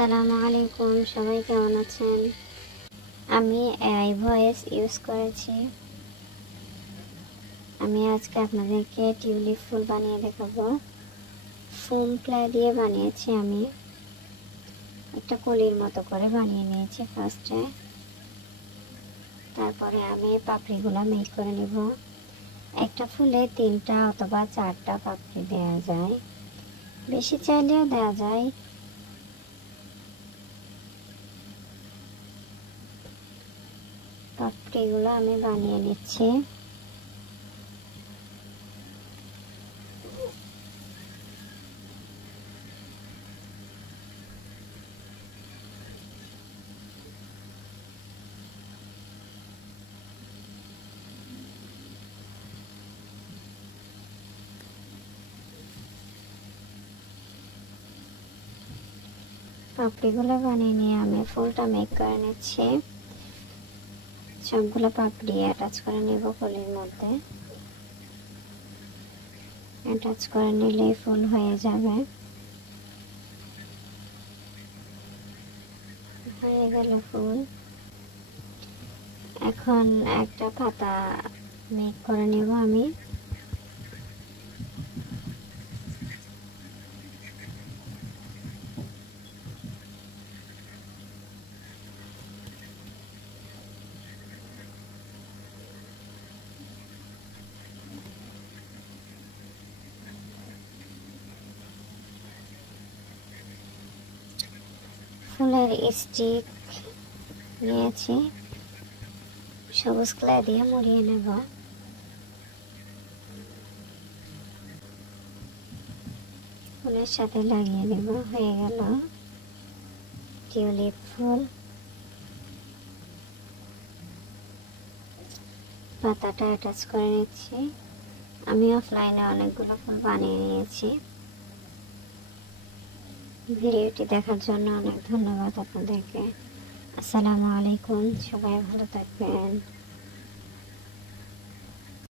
আসসালামু আলাইকুম, সবাই কেমন আছেন? আমি এআই ভয়েস ইউজ করেছি। আমি আজকে আপনাদেরকে টিউলিপ ফুল বানিয়ে দেখাবো। ফোম ক্লে দিয়ে বানিয়েছি। আমি একটা কলির মতো করে বানিয়ে নিয়েছি ফার্স্টে। তারপরে আমি পাপড়িগুলো মেক করে নেব। একটা ফুলে 3টা অথবা 4টা পাপড়ি দেওয়া যায়, বেশি চাইলেও দেওয়া যায়। পাপড়িগুলো আমি বানিয়ে নিচ্ছি। পাপড়িগুলো বানিয়ে নিয়ে আমি ফুলটা মেক করে নিচ্ছি। সবগুলো পাপড়ি অ্যাটাচ করে নেব ফুলের মধ্যে। অ্যাটাচ করে নিলেই ফুল হয়ে যাবে। হয়ে গেল ফুল। এখন একটা পাতা মেক করে নেব আমি। ফুলের স্টিক নিয়েছি, সবুজ ক্লে দিয়ে মুড়িয়ে নেব। ফুলের সাথে লাগিয়ে দেব। হয়ে গেল টিউলিপ ফুল। পাতাটা অ্যাটাচ করে নিচ্ছি। আমি অফলাইনে অনেকগুলো ফুল বানিয়ে নিয়েছি। ভিডিওটি দেখার জন্য অনেক ধন্যবাদ আপনাদেরকে। আসসালামু আলাইকুম, সবাই ভালো থাকবেন।